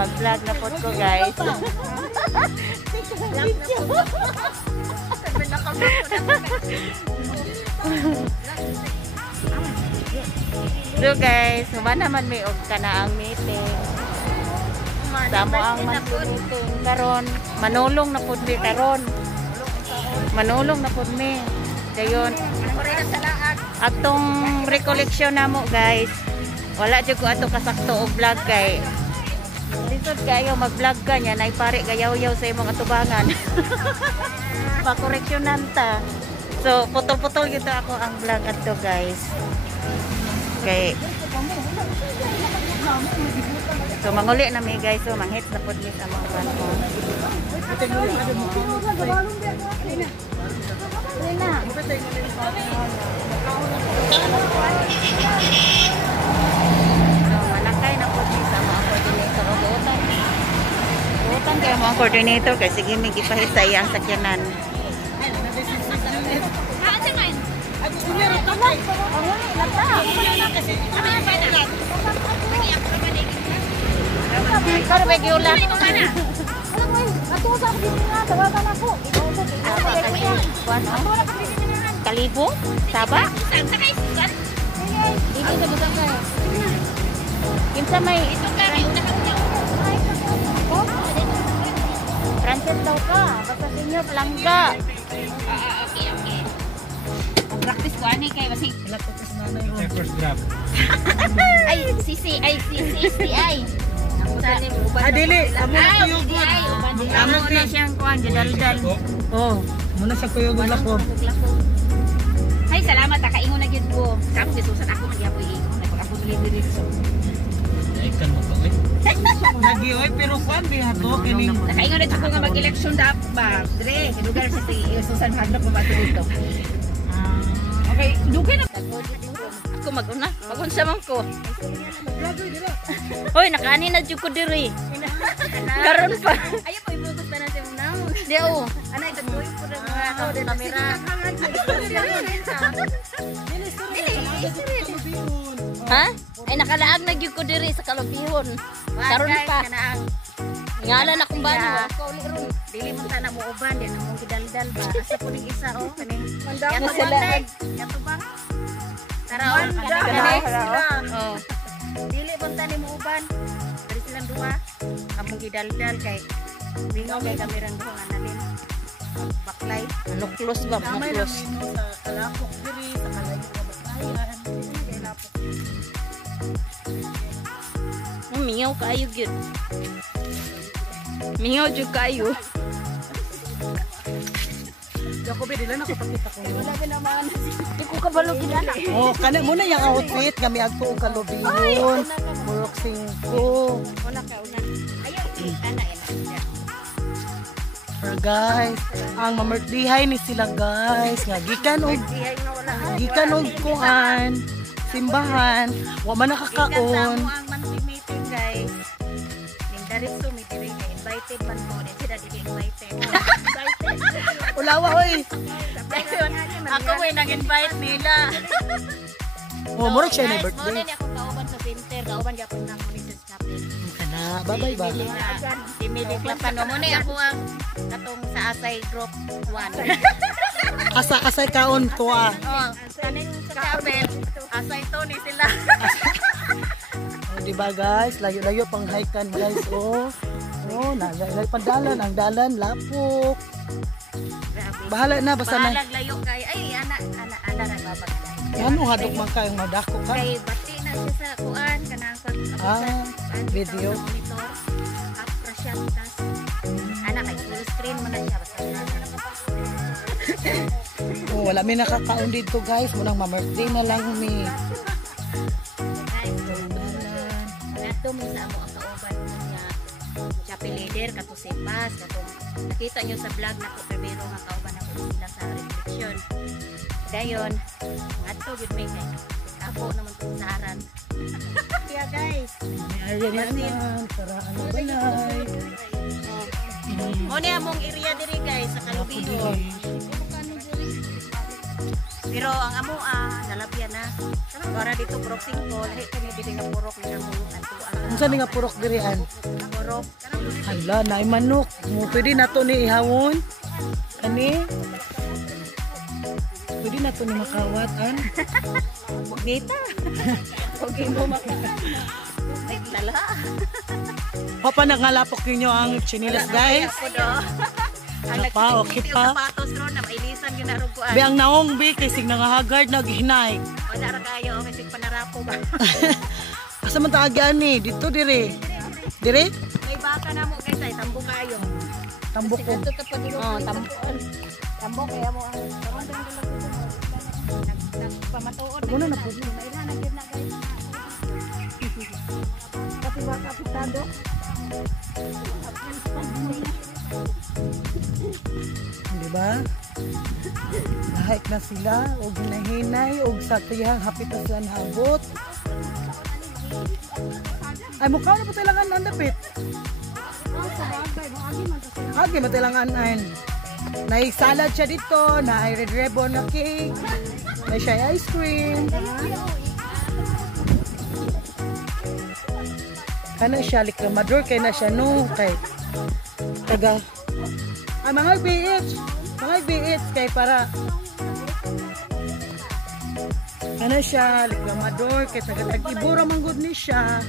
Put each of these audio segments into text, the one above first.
mag-vlog na po ko guys. So guys, human naman may og kana ang meeting. Samo ang meeting karon, manulong na pud mi karon. Manulong na pud mi. Dayon. Atong recollection namo guys. Wala jud ko ato kasakto og vlog kay lisod kayo mag-vlog ka niya nay pare gayaw-yaw sa imong atubangan. Pa-correctionan ta. So putol-putol gyud ako ang vlog adto guys. Okay. So manguli na mi guys, so manghits na pud mi sa mga kanto. Malakay na pud mi sa mga coordinator o utan. Utan kay mga coordinator kay sige mi gipahit sa iyang sakyanan. Karo ba giulat? Alam mo, ato sa dito nga tawagan ako. Kalibo? Saba? Sakay susan? Dili sa busang kay. Kinsa may ito kami una ka una. Transit daw ka, basta senior langga. Okay. Practice ko ani kay basi. First grab. Ay, CCI. Dili, amo na kuyugod. Amo na siyang kuan, daldal. Oh, muna siya kuyugod lako. Ay, salamat kaingon na gyud ko. Kamo gisusan ako magyapoy ako delivery so. Ikan mo to eh. Nagioy pero kuan biha to kining. Nakaingon na ko nga mag-election dapat ba. Dire, lugar sa Susan Hadlok mo ba dito. Okay, dugay na. Ako maguna. Magunsa man ko. Hoy, nakaani na jud ko diri. Karon pa. Ayo po ibugot na natin mo now. Deo. Ana ito ko po na mga kamera. Ha? Ay nakalaag na jud ko diri sa Kalupihon. Karon pa. Ngalan akong bano. Ako uli ron. Dili man ta na mo uban din among gidaldal ba. Asa po ning isa oh kaning. Yato bang? Yato bang? Tara, oh. Dili punta ni mo uban. Dari silang duha. Among gidaldal kay mingaw kay kamerang duha nga nalin. Baklay. Ano close ba? Ano close? Sa Kalapok diri, sa Kalayo nga Batayan. Kay Lapok. Mingaw kayo gyud. Mingaw jud kayo. Ako ba dila na ko pakita ko. Wala ba naman. Di ko kabalo ginana. Oh, kana muna yung outfit kami agto og kalubingon. Murok 5. Wala ka una. Ayaw ana Guys, ang mamertlihay ni sila guys. Nga gikan og kuan, simbahan, wa man nakakaon. Ang monthly meeting guys. Ning diretso mi diri invited man mo, sila dili invited. Ulawa oy. Ako may nag-invite nila. Oh, murag siya ni birthday. Mo ako kauban sa winter, kauban gyapon nang Mrs. Chapel. Kana, bye-bye ba. Timili klapan mo ni ako ang katong sa Asay Group 1. Asa kaon to ah. Oh, kaning sa Chapel, Asay to ni sila. Oh, di ba guys? Layo-layo pang hikan guys. Oh, pandalan ang dalan lapok. Bahala na basta na. Bahalag layo kay ay ana ra babag. Ano hadok man kayong madako ka? Kay bati na siya sa kuan kanang video monitor. After siya tas ana kay full screen man na siya basta. Oh, wala mi nakakaon dito guys. Munang ma-birthday na lang mi. Nato mi sa amo ang kauban niya. Chapel leader kato si Paz kato. Nakita niyo sa vlog na ko primero nga kauban ako sila sa reflection. Dayon, ngadto gid mi kay ako naman tong saran. Kaya guys, ayan yan. Para ano balay. Mo ni among area diri guys sa Kalupihon. Pero ang amo nalabyan na. Para dito purok 5, lahi kami dili nga purok ni amo ato. Unsa ni nga purok dirian? Purok. Hala, naay manok. Mo pwede na to ni ihawon. Ani? Pwede na to ni makawatan. Gita. Okay mo ay lala. Papa nangalapok ninyo ang chinilas guys. Ano pa, okay pa. Sapatos ron na mailisan gyud na ron ko. Be ang naong be kay sig nangahagard naghinay. Wala ra kayo kasi panarapo ba. Asa man ta agi ani? Dito dire. Dire? May baka na mo guys ay tambok kayo. Tambok ko. Oh, tambok kaya mo ang nagpamatuod Muna na po. Mailan na gyud na guys. Kasi baka pitado. Diba? Nahike na sila og ginahinay og sa tiyang hapit na sila naabot. Ay mukha na po tilangan ang dapit. Agi matilangan ay. Nay salad siya dito, nay red ribbon na cake, nay siya ice cream. Kana siya likramador kay na siya no kay taga ay mga BH kay para ano siya likramador kay taga tag-ibura man gud ni siya.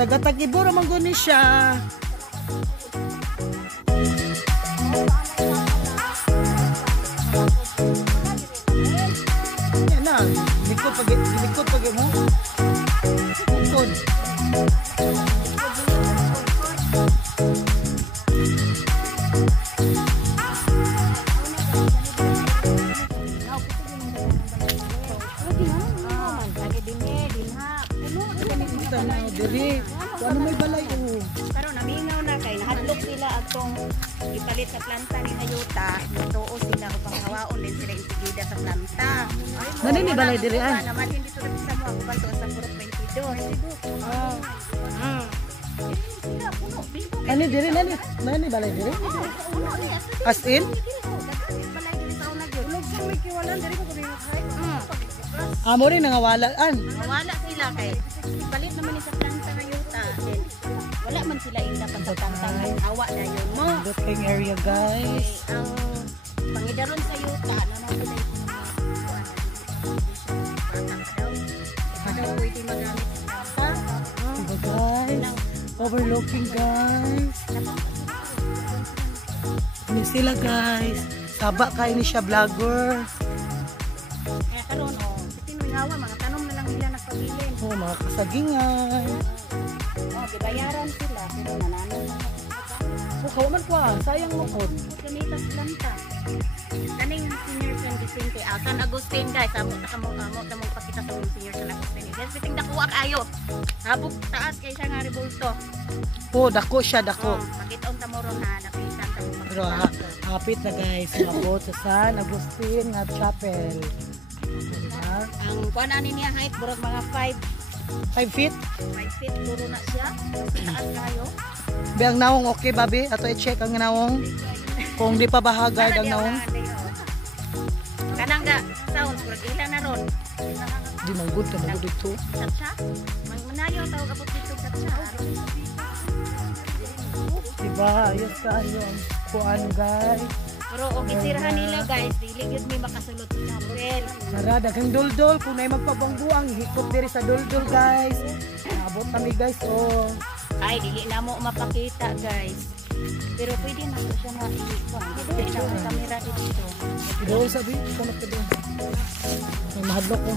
Taga tag-ibura man gud ni siya. Likod pag mo. Likod. Ano may balay o? Pero namingaw na kay nahadlok sila atong ipalit sa planta ni Ayuta. Natuo sila upang hawaon din sila intigida sa planta. Nani ni balay diri an? Naman hindi to sa mo ako banto sa purok 22. Oh. Ani diri nani balay diri? As in? Balay diri sa una gyud. Log sa may kiwalan diri ko diri kay. Amo rin nangawalaan. Nawala sila kay ipalit naman ni sa planta ng Ayuta. Wala man sila inda pa sa planta. Awa dayon mo. Looking area guys. Ang pangidaron sa Ayuta na sila pwede magamit sa diba guys? Overlooking guys. Ini sila guys. Saba kayo ni siya vlogger. Kaya karon Pinoy-hawa, mga tanom na lang nila nagpabilin. Oh, mga kasagingan. Gibayaran sila pero nanano na. Oh, kawaman ko sayang mo ko. Ganito silang ta. Kaning senior San Vicente, San Agustin guys, amo ta mo pakita sa mga senior San Agustin. Guys, biting dakuha kayo. Habog taas kay siya nga rebulto. Oh, dako siya, dako. Pakitaon ta mo ron na nakita ta mo. Pero hapit na guys, mabot sa San Agustin na Chapel. Diba? Ang kuan ani niya height burag mga 5 feet? 5 feet duro na siya. Taas kayo. Biang naong okay, babi? Ato i-check ang naong. Kung di pa bahagard ang naong. Kanang ga sound burag ila na ron. Di man good ka mo dito. Satsa? Manayaw tawag abot dito satsa. Diba? Ayos ka yun. Kuan guys. Pero okay sirahan nila guys. Dili yun may makasulot sa chapel. Tara, daghang duldol. Kung na'y magpabangbuang, hikot diri sa duldol guys. Nabot kami guys. Oh. Ay, dili na mo mapakita guys. Pero pwede na ko siya ma-i-kuan. Pwede na ang camera dito. Doon sabi, kumat ka doon. May mahadlok ko.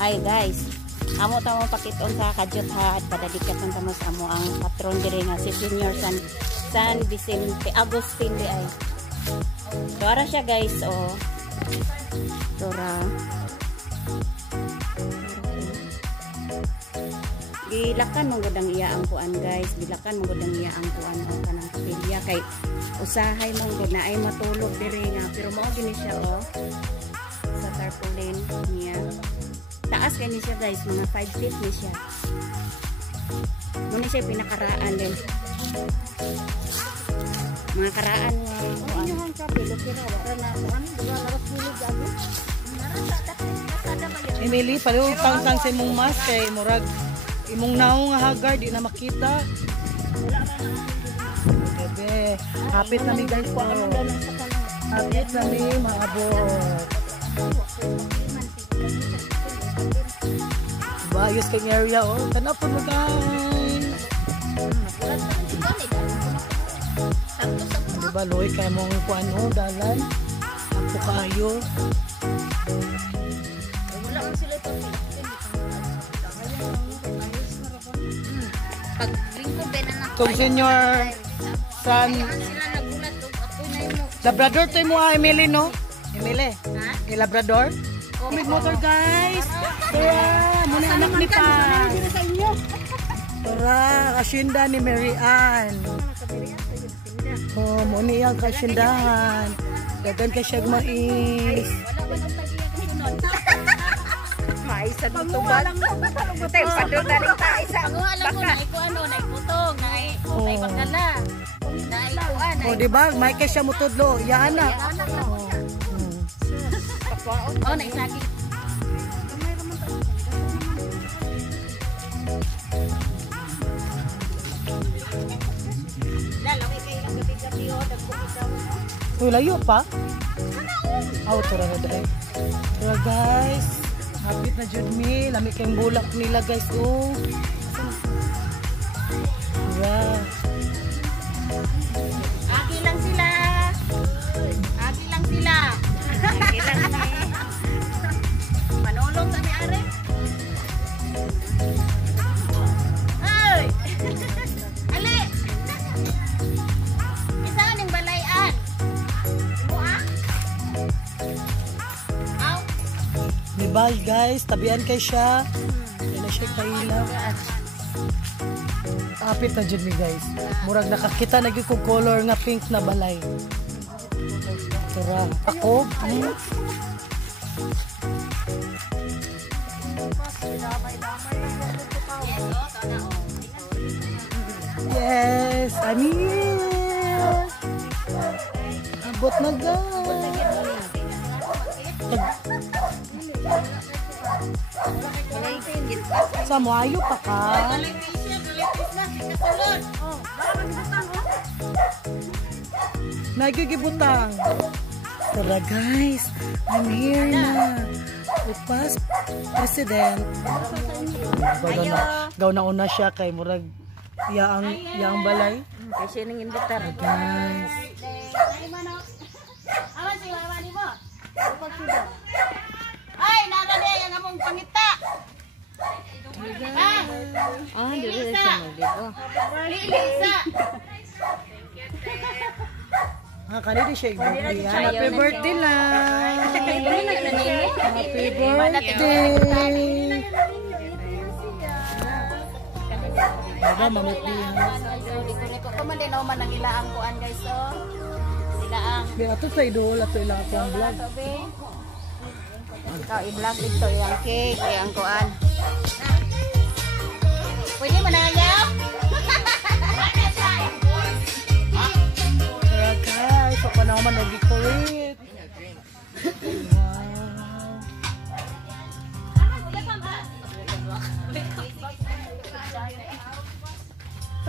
Ay guys, amo ta mo pakiton sa kadyot ha at padadikat man ta mo sa amo ang patron diri nga si Senior San Vicente Agustin di ay. Dora siya guys, oh. Dora. Bilakan mo gud ang iya ang kuan guys, bilakan mo gud ang iya ang kuan o kanang kapilya kay usahay mo gud na ay matulog diri nga pero mao gini siya oh. Sa tarpaulin niya. Taas kay ni siya guys, mga 5 feet ni siya. Muna siya pinakaraan din. Mga karaan nga. Ano yung kapilo kira wala na ano diba laras nilo gabi. Narasa kasada ba yun? Emily, palo tang sa imong mask kay murag imong naong nga hagar di na makita. Bebe, hapit na mi guys po. Hapit na mi maabot. Bayos kay area oh. Tanap po mo guys. Diba loy kay mong kuan oh dalan. Ako kayo. Wala man sila to. Pag linggo bena na. Tong senior son Sila nagulat og ako na yung Labrador to mo Emily no? Emily. ha? Ni Labrador. With motor guys. Tara, muna anak ni Paz. Tara, kasyenda ni Mary Ann. Oh, muna yung kasyendahan. Dagan ka siyag mais. Mais sa tutuban. Butay padung na rin tayo sa. Ang alam ko na iko ano, na iputong, na ipagdala. Na ikuan. Oh, di ba? May kay siya mutudlo. Ya anak. Oh, na isagi. Uy, layo pa? Oh, tara na dahil. Tara guys. Hapit na dyan mi. Lami kayong bulak nila guys. Oh. Tara. Agi lang sila. Agi lang sila. Agi lang ni. Manulong sa mi are. Ay! Ali! Isa ning balayan. Mo ah? Aw. Di ba guys? Tabian kay siya. Yan na siya kaila. Hapit na dyan mi guys. Murag nakakita na yung color nga pink na balay. Tara. Ako? Yes, I'm here. Abot na guys. Sa mo ayo pa ka? Nagigibutang. Tara guys, I'm here na. Upas president. Gaw na una siya kay murag yaang balay. Kasi ning imbitar. Guys. Ay, nagade yang among pangita. Ah, dili sa mo dito. Lisa. Kanina siya birthday. Happy birthday lang. Happy birthday. Baba, mamiti. Kumandi na man ang ilaang kuan guys. So, ilaang. Ato sa idol, ato ilang akong vlog. Ikaw i-vlog dito yung cake, yung kuan. Pwede manayaw? Tara guys, so pa naman nag-decorate.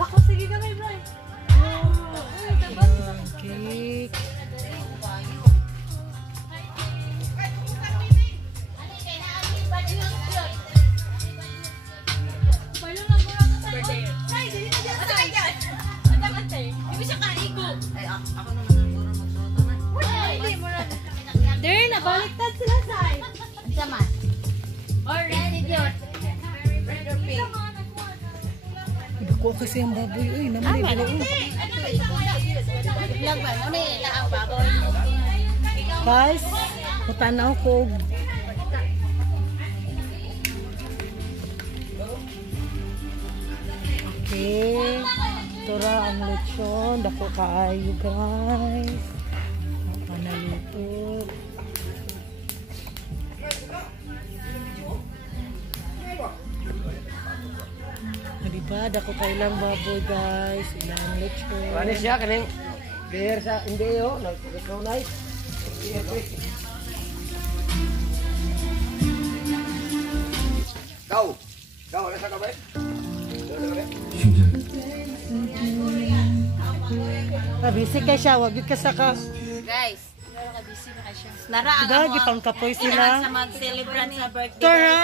Ako sige kami, bro. Cake. There na baliktad sila say. Unsa man? Already yun. Ko kasi ang baboy oy, naman ay dili. Vlog ba mo ni laang baboy. Guys, mutanaw ko. Okay. Tura ang lechon, dako kaayo guys. Panaluto. Dito Bad ako kailang baboy guys. Ilang lechon. Ano siya kaning player sa hindi yo, nag-recognize. Kau nasa ka ba? Busy kay siya, wag yun ka saka. Guys, nara Gagi pang kapoy sila. sa mag-celebrate sa birthday. Tara!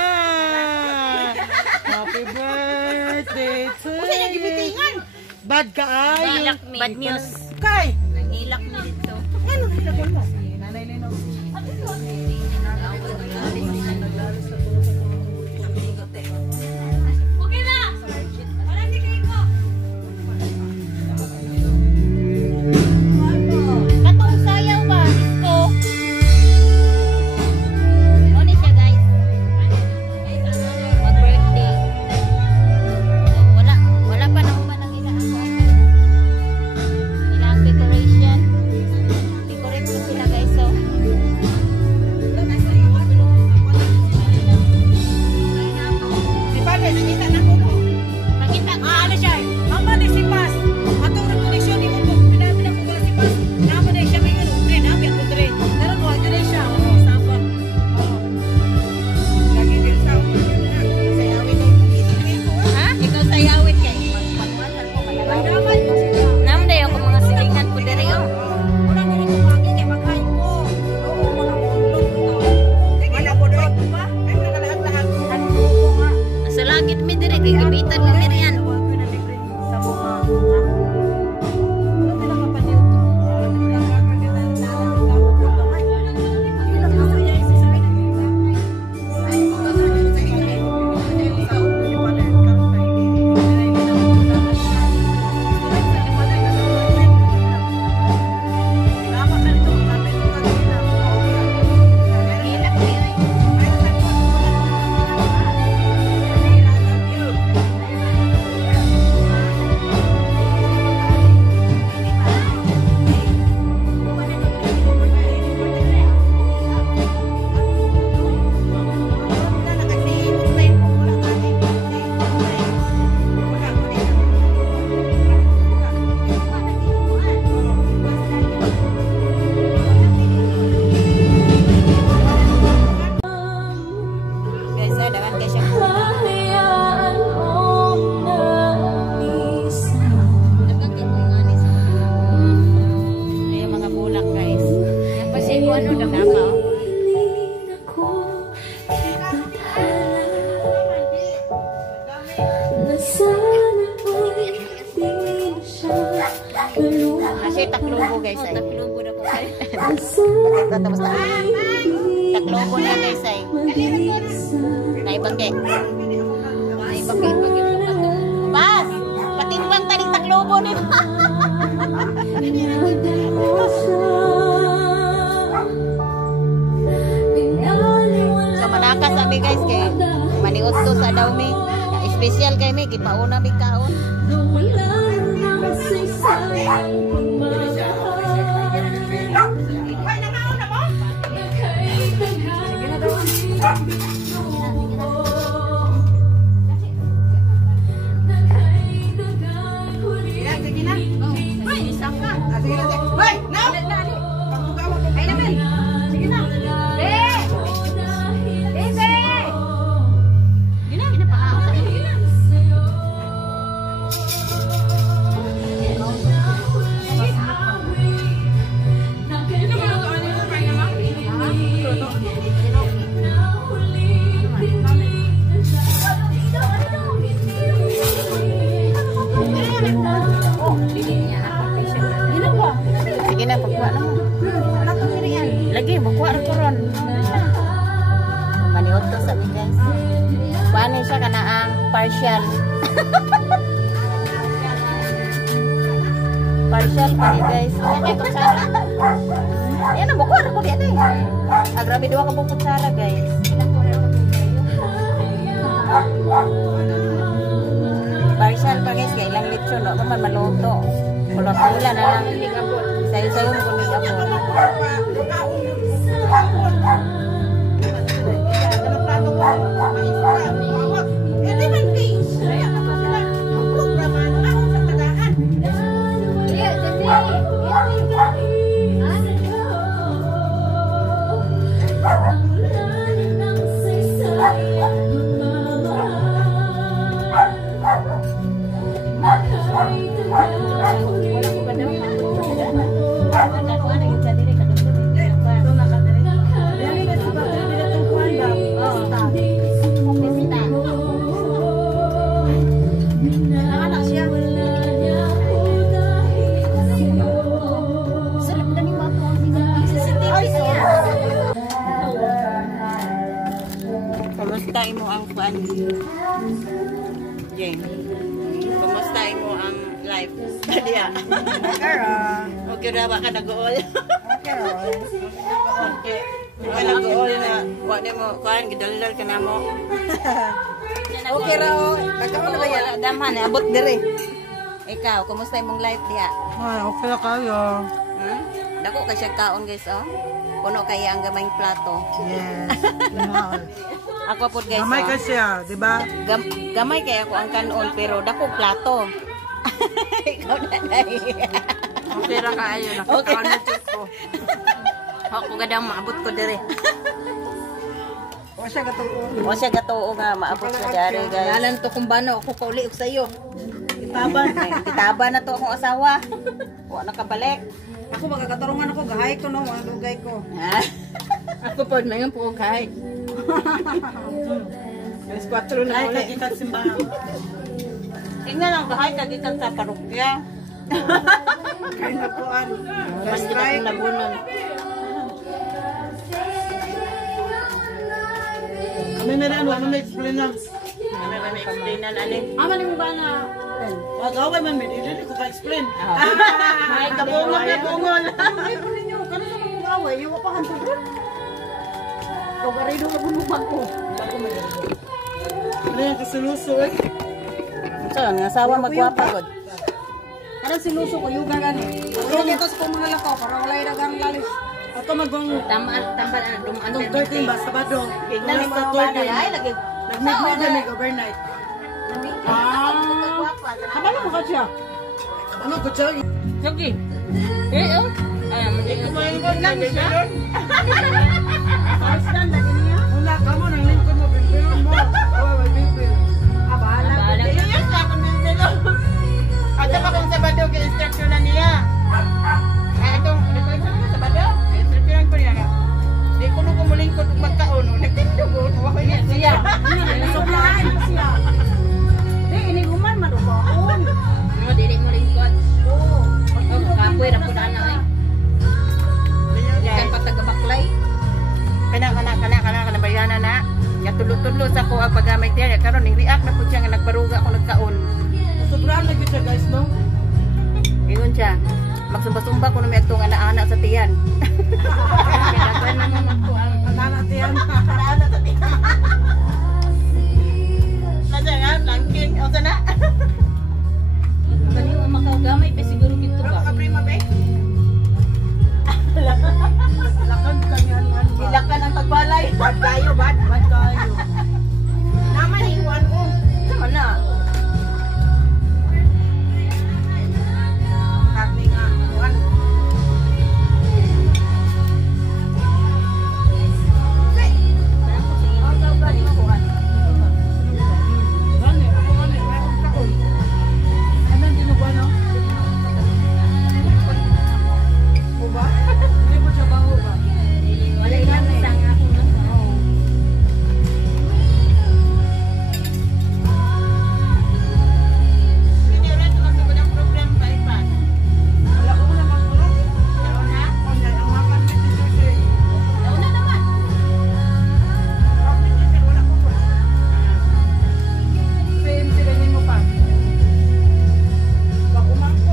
Happy birthday to you. Bad ka ay. Bad news. Kay! Nangilak mo dito. Ano nilagyan mo? Nanay Lino. Okay na! Wala di kayo ko. Katong sayaw ba? Disco. Ano siya guys? Mag-birthday. Wala pa na umanang ilang decoration. Decorate ko sila guys. So, Si Pate, nakita na ko po. nakita ko. Ano siya? Mama ni si Pas. Atong rekoleksyon ni mo po. Pinapila ko wala si Pas. Naman na siya may ano. Ay, nabi ako dre. Pero ko, ito na siya. Oo, sapa. Oo. Lagi din sa ako. Sayawin na yung Ha? Ikaw sayawin kay. Namday ako mga silingan ko diri oh. Wala na rin kumagi kay maghayo ko. Oo, wala ko ulog ko. Wala ko doon. Ay, nakalahat-lahat. Ano ko nga. Sa langit mi diri kay gabitan mi diri yan. Guys, dapat kay siya. Yung mga bulak guys. Kasi kung ano dama oh. Kasi taklubo guys ay. Taklubo na ko guys. Tapos taklubo na guys ay. Naibangge. Naibangge. Bas! Patimbang taning taklubo ni ba? So malakas kami guys kay maniot to sa daw mi. Special kay mi gipauna mi kaon. Sige na, pagkuha na mo. Lagi, magkuha na ko ron. Maniot to sa amin guys. Paano siya ka na ang partial? Partial pa ni guys. Yan kay kutsara. Yan na, magkuha na ko dito eh. Grabe dua ka po kutsara guys. Partial pa guys, kaya ilang lechon, no? Man maluto. Pula-pula na lang. Sayo-sayo mo kung Kumusta mo ang kuan? Jane. Kumusta mo ang life? Diya. Okay ra ba ka nag-uol? Okay. Wala nag-uol na. Wa ni mo kuan gidaldal ka na mo. Okay ra o. Nagkaon na ba yan? Damhan abot dire. Ikaw, kumusta imong life diya? Ay, okay na kayo. Dako ka siya kaon guys oh. Puno kaya ang gamayng plato. Yes. Ako po guys. Gamay oh. ka siya, di ba? Gamay kaya ako ang kanon pero dako plato. Ikaw na dai. Okay ra kayo. Nakakaon na ko. Ako gadang maabot ko dire. O siya gatuo. O siya gatuo nga maabot sa dire guys. Alam to kung bano ako kauli og sayo. Kitaban. Kitaban na to akong asawa. Wa na kabalik. Ako magkakatarungan ako, gahay ko no, mga dugay ko. Ha? Ako po mayon po kay. Alas 4 na Gahay uli. ka gikan simbahan. Tingnan lang gahay kagikan sa parokya. Kaya nagkuan. Mas strike labunan. Ano na ano na explain na. Ano ba na explainan ani? Ama ni mo ba nga? Wagaway man med, dili ko ka-explain. May kabungol na bungol. Ay po ninyo, kano sa mga gaway, yung apahan sa doon. Kung garido na bumubag ko. Bago may garido. Ano yung kasiluso eh? So, ang asawa magwapa god. Karang siluso ko, yuga gani. Yung dito sa mga lakaw, para wala yung dagang lalis. Ako magwang Tambal dumaan anong 13 ba, Sabado. Tignan ni Sa mga bana 13. ay lagi. Nag-midnight na overnight. Kabalo mo ka siya? Kabalo ko siya? Sige. Oh. Hindi ko maingon lang siya. Parisdan lagi niya. Wala ka mo, nang lingkod mo, bimbilon mo. Oh, may bimbil. Bahala. Bahala. Yes, ako din sila. At pa kung Sabado kay instruction na niya. Ay itong request na Sabado. Instruction ko niya. Di ko no kumulingkod magkaon. Nagtindog ko. Wako niya siya. Sobrahan siya. Di, iniguman man o baon. No, dili mo lingkod. Oo. Oh, kapoy ra pud ana ay. Kan patagabaklay. Kana bayanan na. Ya tulo-tulo sa ko ang paggamay tiya karon ning react na pud siya nga nagbaruga ako nagkaon. Sobrahan lagi siya guys, no? Ingon siya. Magsumba-sumba ko na may atong anak sa tiyan. Kailangan na mo magkuan. Nanatiyan. Anak sa tiyan. Nadya nga, langking. O sana? Kani mo makagamay pa siguro dito ba? Prima be? Lakad kami ano ba? Ilakan ang pagbalay. Bad kayo, bad kayo. Naman hinuan ko. Sama na. Karni nga, kuhan. Gani, ako gani, mayroon taon. Ano, dinuguan, no? O ba? Hindi mo siya baho ba? Wala lang sang ako na. Hindi rin ito kasi walang problem pa ipa. Wala ko naman ko. Ano na? Kanya, ang mga kanbit ni Sisi. Una naman. Kanbit ni Sisi, wala ko pa. Same sila niyo mo pa. Bago man ko.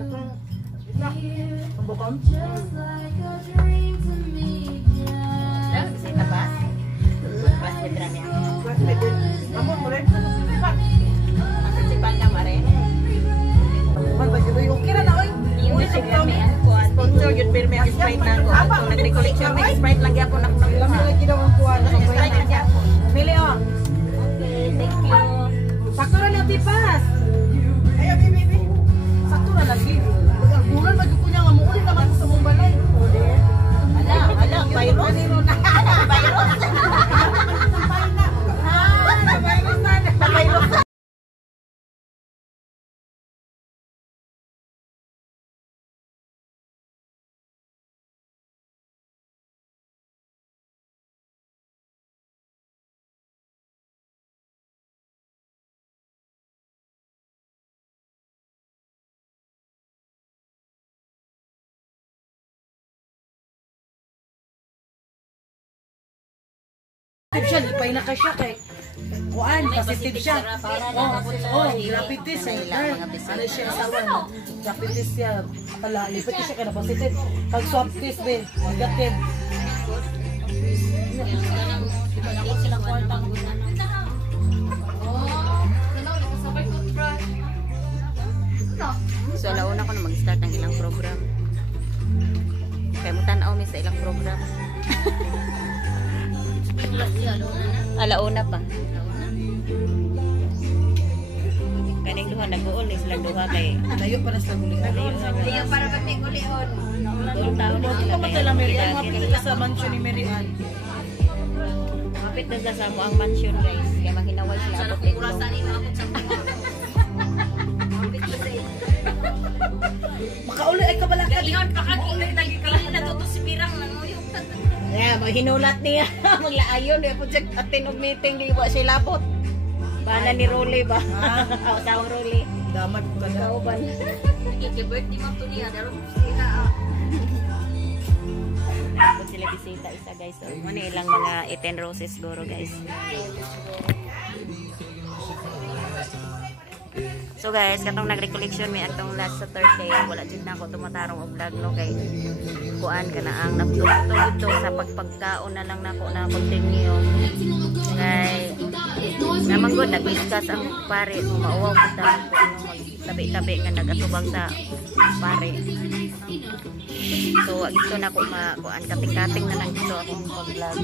Katong, ito. Ang bukong. Lang, bisa tabas. Pas bedranya. Kamu mulai. Masisipan na mare. Man ba yun? Okay na na, oy. Ingon siguro may ang kuan. Sponsor yun pero may Sprite na ako. Kung nag-recollection may Sprite lang yapon ako Ilang nakuha. lagi daw ang kuha. Sprite lang yapon. Pili, oh. Okay, thank you. Sakto na lang, tipas. Ayaw, baby. Sakto na lagi. Ang bulan, magkukunya nga mo. Ulit naman sa mong balay. Ala, virus. Ala, virus. positive siya, lipay na ka siya kay kuan, positive siya. Diabetes eh. Ano siya asawa no? Diabetes siya. Pala, diabetes siya kaya positive. Pag swab test be, negative. So, alauna ko na mag-start ng ilang program. Kaya mo tanaw mi sa ilang program. Alauna pa. Kaning duha nag-uol ni silang duha kay Layo para sa gulihan. Kaya para pag may kulion. tuong taon na sila. Kapag tala Mary Ann, hapit nila sa mansion ni Mary Ann. Kapit na sa mo ang mansion guys. Kaya maghinaway sila abot dito. Makauli ay kabalakad. Gayon, pakakilin lagi kalin na to si Pirang nanguyok. Yeah, maghinulat niya. Maglaayon. Kaya po siya atin og meeting. Di ba siya labot? Bana ni Rolly ba? Asawang Rolly. Damat ko na. Kauban. Nagkikibirthday mo to niya. Daro sila. Dapat sila bisita isa guys. So, ano ilang mga 18 roses goro guys. So guys, katong nag-recollection may atong last sa Thursday, wala din na ako tumatarong og vlog no kay kuan ka na ang nagtutog sa pagpagkaon na lang nako na continue. Kay naman gud nag-discuss ang pare mauwaw kita ko ano tabi-tabi nga nagatubang sa pare. So ito na ko kuan kating-kating na lang dito akong pag-vlog.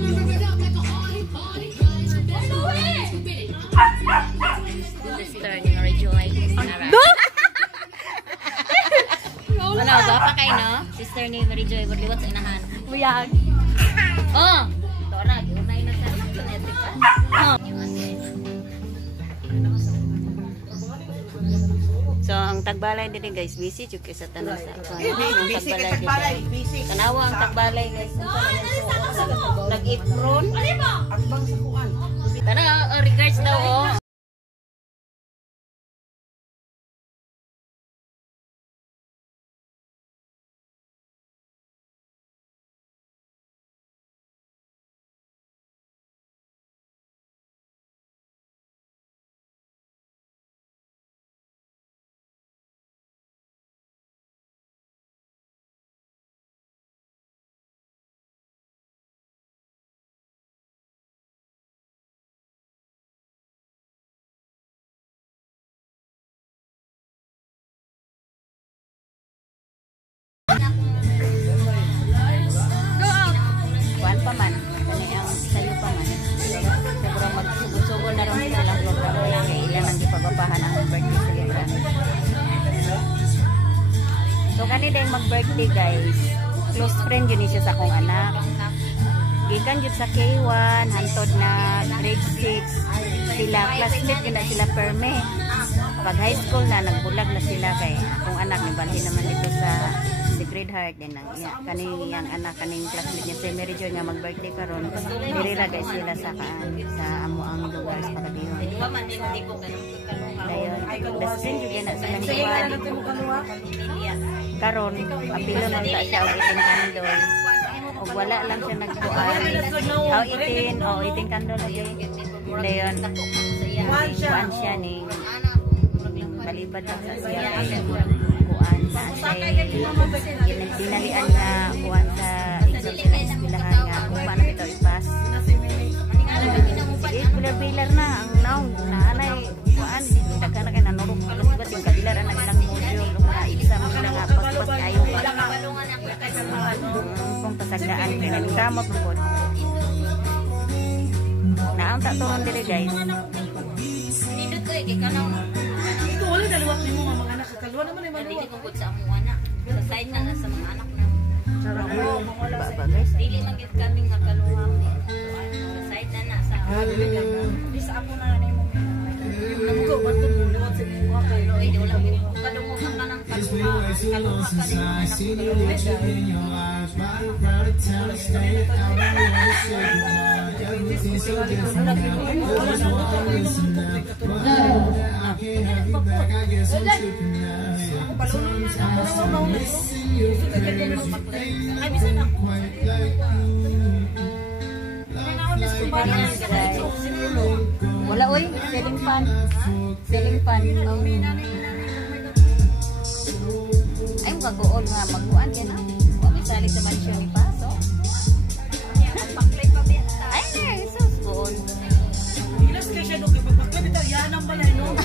Sister ni Rejoy. Ano ba pa kay no? Sister ni Rejoy berliwat sa inahan. Buyag. Oh, tora giunay na sa kinetic pa. Oh. So ang tagbalay diri guys, busy jud kay sa tanan sa. Busy kay tagbalay, busy. Tanawa ang tagbalay guys. Nag-ipron. Agbang sa kuan. Tara, regards daw oh. Kuan pa man, kani ang sayo pa man. Siguro magsugod-sugod na ron sila lang program kay ilan ang gipagapahan ang birthday celebration. So kani dayong mag-birthday guys. Close friend yun siya sa akong anak. Gikan jud sa K1 hantod na grade 6 sila classmate yun na sila perme. Pag high school na nagbulag na sila kay akong anak ni balhin naman dito sa Sacred Heart din ang kaning yang anak kaning classmate niya si Mary Jo nga mag-birthday karon. Diri ra guys sila sa amo ang lugar sa Pakadiyon. Diba man din hindi ko Dayon, best friend jud na sila ni Juan. Karon apilo man ta siya og iting kandol. Og wala lang siya nagbuan. How itin, iting kandol lagi. Dayon, kuan siya ni balibad lang sa siya kuan sa dinalian na kuan sa exam sila eskwelahan nga kung paano ito ipas pilar na ang naong na anay kuan daghan na kay nanurok sugat yung kabilar ang ilang module nga exam nila nga pas kayo kung pasagdaan kay nagkamot mo pod naang tatuon dili guys nindot ko kanang Ikaw wala daliwat nimo nga mga anak kakalwa naman ay dili maluwat. ko gud sa among anak. Sa side na sa mga anak na. baba guys Dili man gid kami nga kaluham ni. Sa side na sa. Di sa ako na nimo. Ako bato mo liwat sa imo kay Oy, di wala gid ko kadungo ka kanang kaluha. Kaluha ka din. Ay bisan ako. Ayan, guys. Wala, oy. Ceiling fan. Ceiling fan. Ay, magagool nga. Magkuhan yan, ha? Huwag isali sa mansyon ni Paso. Ay, Jesus, gool. Ilas kayo siya doon. Pagpapakita, yan ang balay, no?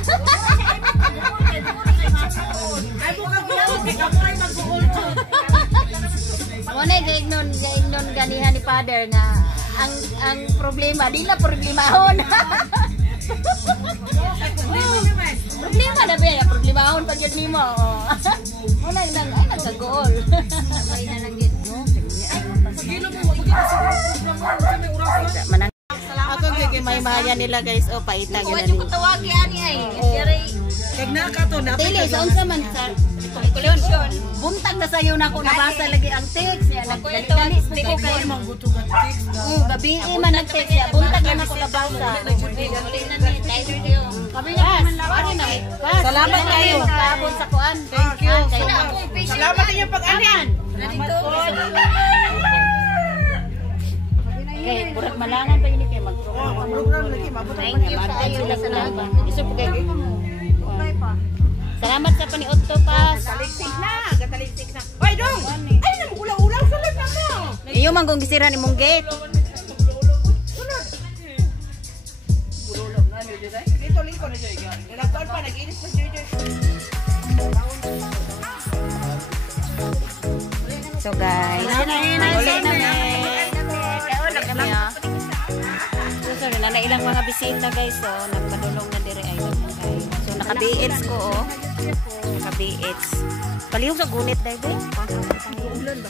Ay, bukang gool. Ako ay mag-gool doon. Muna gaignon ganihan ni Father nga ang problema, di na problemahon. Problema na ba? Problemahon pa dyan nimo. Muna nang ay nagka-goal. Sabay na lang gid, no? Manang ako may maya nila guys, o paita gyud. Wala ko tawag yan ay. Kag naka to na. Dili sa unsa man sa conclusion. Buntag na sayo na ako nabasa lagi ang text niya. Nagdali di ko kay Mangguto ka text. gabi man nag-text niya. Buntag na ako nabasa. Kami na man lang. Salamat kayo. Paabot sa kuan. Thank you. Salamat sa inyong pag-anan. Okay, burat malangan pa yun kayo mag-program. Program lagi mabot. Thank you sa iyo sa salamat. Isu po kayo. Salamat sa paniudto pa. Taligsik na. Gataligsik na. Hoy, dong. Ay, nang ulaw-ulaw sulod na mo. Iyo man kung gisira nimong gate. Dito lingko na joy. Nagtaon pa nag-inis pa joy. So guys, ulit na sorry na ilang mga bisita guys, so nagpadulong na dire ay guys. So naka-BH ko naka-BH. Palihog sa gunit dai ba? Ulan ba?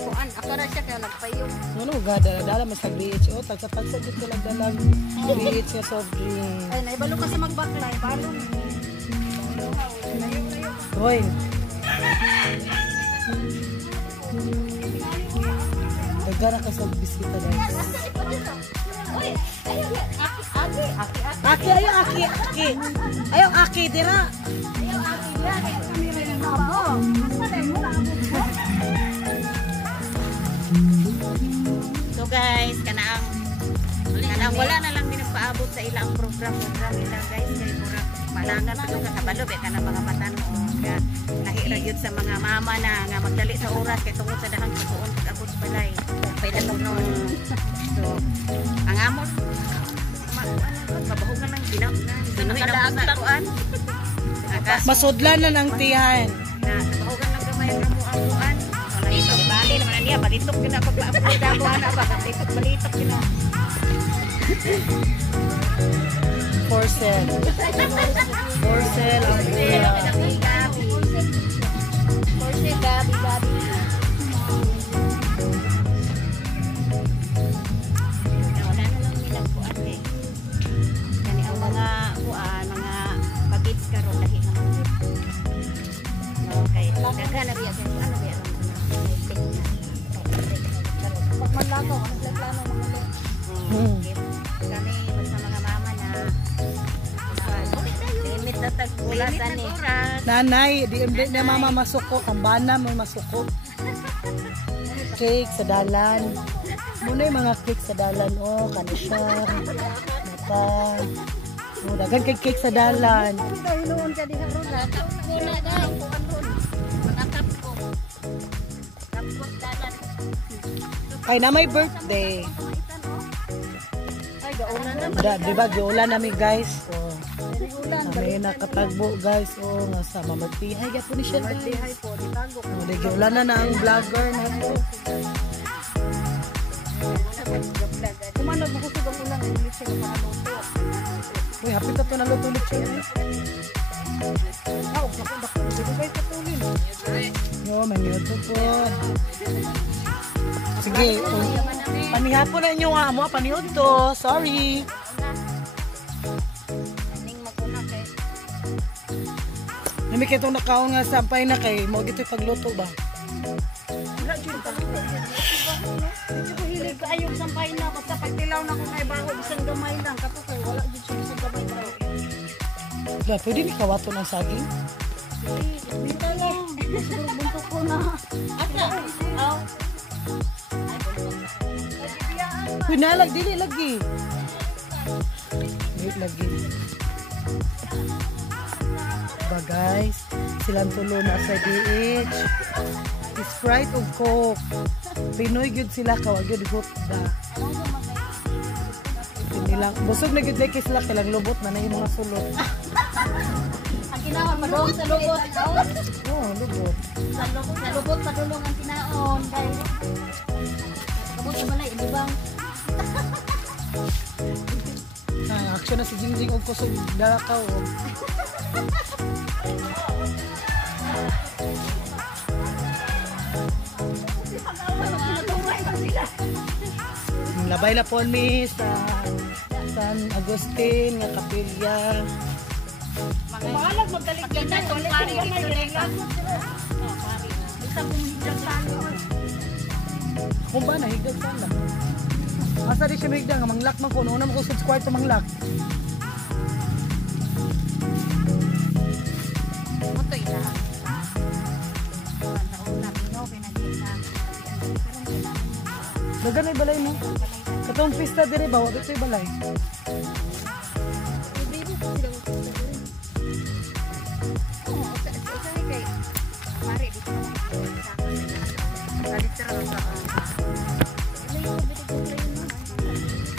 Kuan, akara siya kaya nagpayo. Ano gada dala mas sa BH o tagsa-tagsa dito lang dalang BH sa soft drink. Ay naibalo kasi magbaklay, balo. Hoy. Nagdara ka sa bisita guys. Aki, ayo aki. Ayo aki dira. So guys, kanang wala na lang din paabot sa ilang program nila guys, kay mura malangan pa ka kabalo be kana mga matan-o nga nahira gyud sa mga mama na nga magdali sa oras kay tungod sa dahang pagtuon pag-abot sa balay. Pwede tunon. So, ang amos mabahugan lang binuhi na sa kuan. Masudlan na ng tiyan. Mabahugan lang gamay ang kuan. Bali naman niya, balitok kina pag-upload ako ana ba, balitok kina. For sale. For sale. Gabi. Wala na lang nilang kuan eh. Kani ang mga kuan, mga bagits karon lahi na mga. Okay, daghan na biya ano biya lang. Pag manlakaw, nagplano mga kami sa mga mama na limit na tag-ulasan eh. Nanay, di na mama masuko, ang bana mo masuko. Cake sa dalan. Muna yung mga cake sa dalan, oh, kanisya, mata. Oh, dagan kay cake sa dalan. Hinuon ka diha ron na. Muna daw, kuan ron. Manakap ko. Tapos dalan. Ay, na may birthday. Ay, gauna na. Diba, gaulan namin guys. Oh. Kami nakatagbo guys. Oh, nasa mamagtihay. Gaya po ni siya guys. Oh, di gaulan na ang vlogger na to. Kumanod mo kusog ang ulang. Hindi siya nakaloto. Uy, hapit na ito nalutulit siya. Yo, may minuto po. Sige, panihapon na inyo nga mo. Panihod to. Sorry. Nami kayo itong nakaon nga sampay na kay mo gito'y pagluto ba? Hilig ka ayong sampay na. Basta pagtilaw na kung ay baho. Isang gamay lang. Kapag wala dito siya isang gamay lang. Ba, pwede ni kawato ng saging? Bintay lang. Buntok ko na. Asa? Aw. Ay, buntok. Pinalag, dili lagi. Dili lagi. Ba guys, silang tulo na sa DH. Sprite o Coke. Pinoy gyud sila kawag gyud hotda. Nilang busog na gyud kay sila kailang lubot na yung mga sulod. Ang kinaon madong sa lubot. Oh, lubot. Sa lubot padulong ang kinaon dahil kabot sa balay di bang Action na si Jingjing og kusog dalakaw. Labay na po ni sa San Agustin nga kapilya. Maalag magdalik dyan na. Kung pari dito rin ka. Kung ba nahigdag sana? Asa di siya mahigdag nga manglak man ko. Noon naman ko sa kwarto manglak. motoy na. Dagan ay balay mo. Katong pista dire ba? Wag ito'y balay.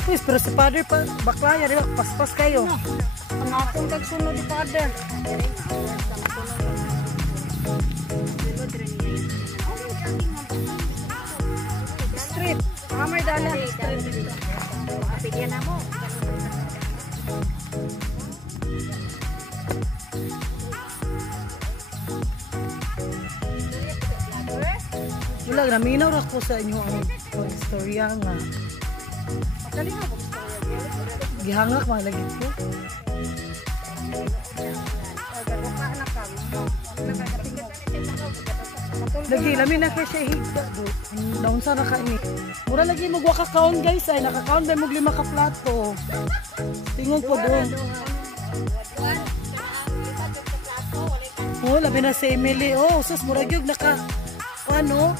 Yes, pero si father pa, baklaya, diba? Paspas kayo. Pangapong kagsunod di father. Street. Kamay dala. Kapigyan na mo. Wala, naminaw na ko sa inyo ang istorya nga. Gihangak mga lagi ko. Lagi, lamin na kayo siya higda. Daon sana ka ni. Mura lagi magwakakaon guys ay. Nakakaon ba mo 5 ka plato. Tingog po doon. Oh, labi na si Emily. Oh, sus, mura gyud naka ano?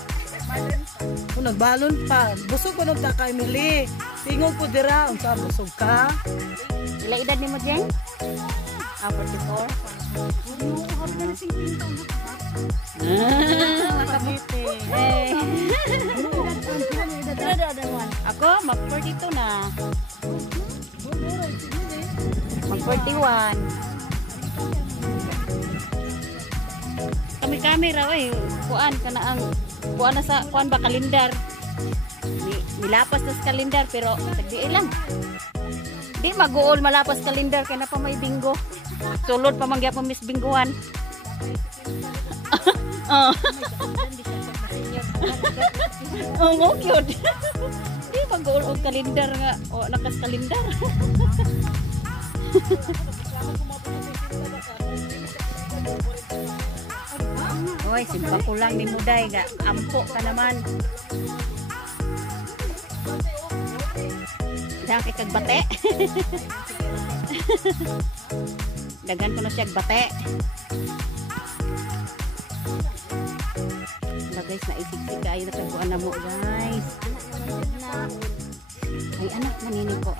Oh, nagbalon pa. Busog pa nung taka Emily. Tingog po dira. Unsa busog ka? Ila edad ni mo, Jeng? 44. Makabiti. Ako, mag-42 na. Mag-41. Kami raw eh. Kuan ka na ang kuan na sa kuan ba kalendar. Milapas na sa kalendar pero tagdi lang. Di mag-uol malapas kalendar kaya na pa may bingo. Sulod pa man gyapon miss binguhan. Oh. Oh, cute. Di mag-uol og kalendar nga o nakas kalendar. Oy, simpa ko lang ni Muday ga ampo ka naman. Diyan kay kagbate. Dagan ko na siya bate. Guys, naisiksik kayo na kaguan na mo guys. Ay anak manini ko.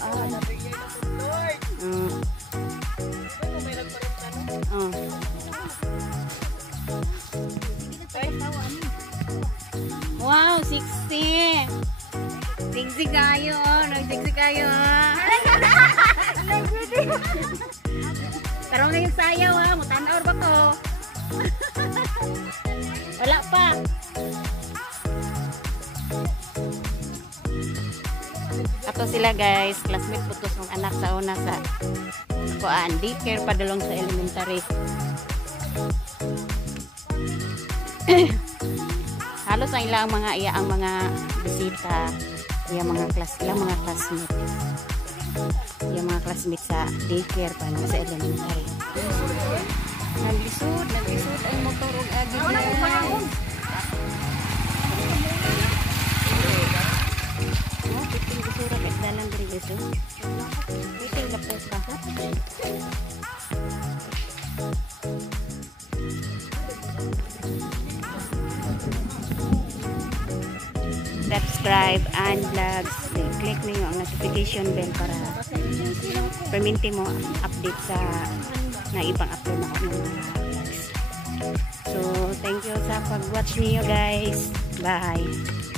Wow, 60. Siksik kayo. Nagsiksik kayo. Tarong na yung sayaw ha. Mutanaor ba to? Wala pa. Ato sila guys. Classmate putos ng anak sa una sa kuan. Daycare padulong sa elementary. Halos ang ilang mga ang mga bisita. Ilang mga classmate. Yung mga classmate sa daycare pa sa elementary. Naglisod ang motor og agi guys. Oh, piting isura ket dalan diri guys. Piting la ka. Subscribe and vlogs. i-click niyo ang notification bell para perminti mo update sa na ibang upload na ako ng mga vlogs. So, thank you sa pag-watch niyo guys. Bye!